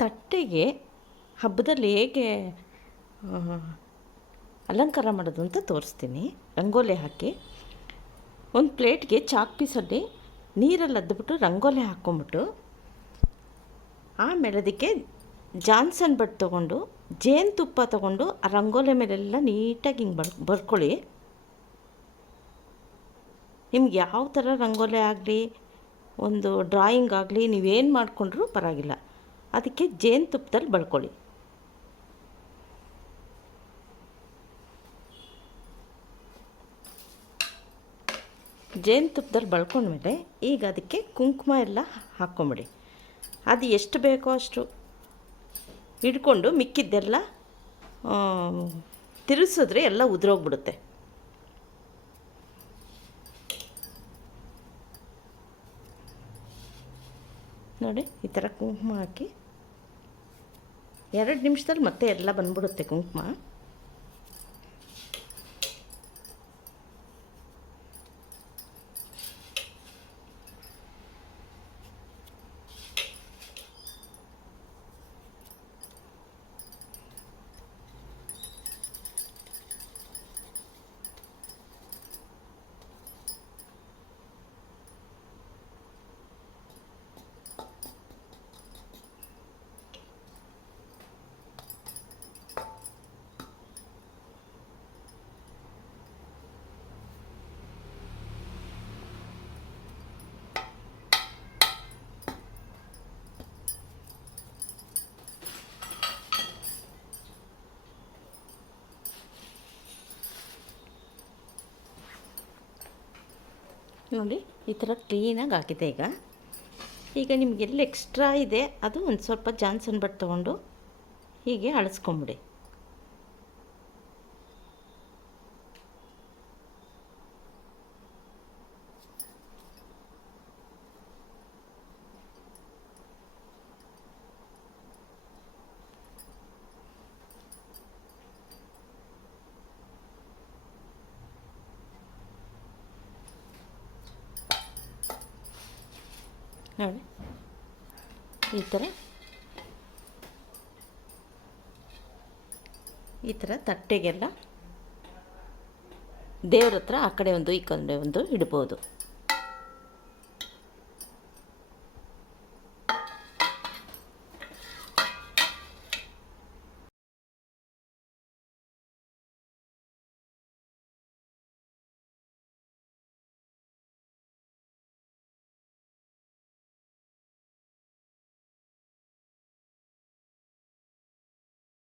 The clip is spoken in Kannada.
ತಟ್ಟೆಗೆ ಹಬ್ಬದಲ್ಲಿ ಹೇಗೆ ಅಲಂಕಾರ ಮಾಡೋದು ಅಂತ ತೋರಿಸ್ತೀನಿ. ರಂಗೋಲಿ ಹಾಕಿ ಒಂದು ಪ್ಲೇಟ್ಗೆ ಚಾಕ್ ಪೀಸಲ್ಲಿ ನೀರಲ್ಲಿ ಅದ್ಬಿಟ್ಟು ರಂಗೋಲಿ ಹಾಕ್ಕೊಂಬಿಟ್ಟು, ಆಮೇಲೆ ಅದಕ್ಕೆ ಜಾನ್ಸನ್ ಬಟ್ ತೊಗೊಂಡು ಜೇನುತುಪ್ಪ ತೊಗೊಂಡು ಆ ರಂಗೋಲಿ ಮೇಲೆಲ್ಲ ನೀಟಾಗಿ ಹಿಂಗೆ ಬರ್ಕೊಳ್ಳಿ. ನಿಮ್ಗೆ ಯಾವ ಥರ ರಂಗೋಲಿ ಆಗಲಿ, ಒಂದು ಡ್ರಾಯಿಂಗ್ ಆಗಲಿ, ನೀವೇನು ಮಾಡಿಕೊಂಡ್ರೂ ಪರವಾಗಿಲ್ಲ, ಅದಕ್ಕೆ ಜೇನುತುಪ್ಪದಲ್ಲಿ ಬಳ್ಕೊಳ್ಳಿ. ಜೇನುತುಪ್ಪದಲ್ಲಿ ಬಳ್ಕೊಂಡ್ಮೇಲೆ ಈಗ ಅದಕ್ಕೆ ಕುಂಕುಮ ಎಲ್ಲ ಹಾಕ್ಕೊಂಬಿಡಿ. ಅದು ಎಷ್ಟು ಬೇಕೋ ಅಷ್ಟು ಹಿಡ್ಕೊಂಡು ಮಿಕ್ಕಿದ್ದೆಲ್ಲ ತಿರುಗಿಸಿದ್ರೆ ಎಲ್ಲ ಉದುರೋಗ್ಬಿಡುತ್ತೆ. ನೋಡಿ, ಈ ಥರ ಕುಂಕುಮ ಹಾಕಿ 2 ನಿಮಿಷದಲ್ಲಿ ಮತ್ತೆ ಎಲ್ಲ ಬಂದ್ಬಿಡುತ್ತೆ ಕುಂಕುಮ. ನೋಡಿ, ಈ ಥರ ಕ್ಲೀನಾಗಿ ಆಗಿದೆ. ಈಗ ನಿಮಗೆಲ್ಲಿ ಎಕ್ಸ್ಟ್ರಾ ಇದೆ ಅದು ಒಂದು ಸ್ವಲ್ಪ ಜಾನ್ಸನ್ ಬಟ್ ತೊಗೊಂಡು ಹೀಗೆ ಅಳಿಸ್ಕೊಂಬಿಡಿ. ನೋಡಿ, ಈ ಥರ ತಟ್ಟೆಗೆಲ್ಲ ದೇವ್ರ ಹತ್ರ ಆ ಕಡೆ ಒಂದು ಈ ಕಡೆ ಒಂದು ಇಡ್ಬೋದು.